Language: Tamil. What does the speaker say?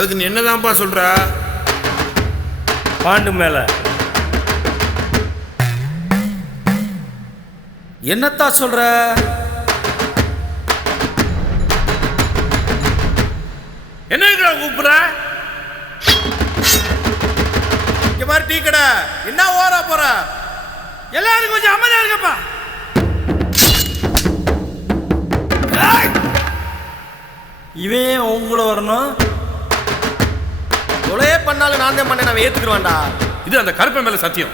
அதுக்கு நீ என்னதான்ப்பா சொல்ற? பாண்டு மேல என்னத்தா சொல்ற? என்ன கூப்பிடுற? இங்க மாதிரி டீ கடை என்ன ஓரா போற? எல்லாரும் கொஞ்சம் அமைதியா இருக்கப்பா. இவன் உங்கள வரணும். கொலையே பண்ணாலும் நான் தான் பண்ண, நான் ஏத்துக்குவேன்டா. இது அந்த கருப்பை மேல சத்தியம்.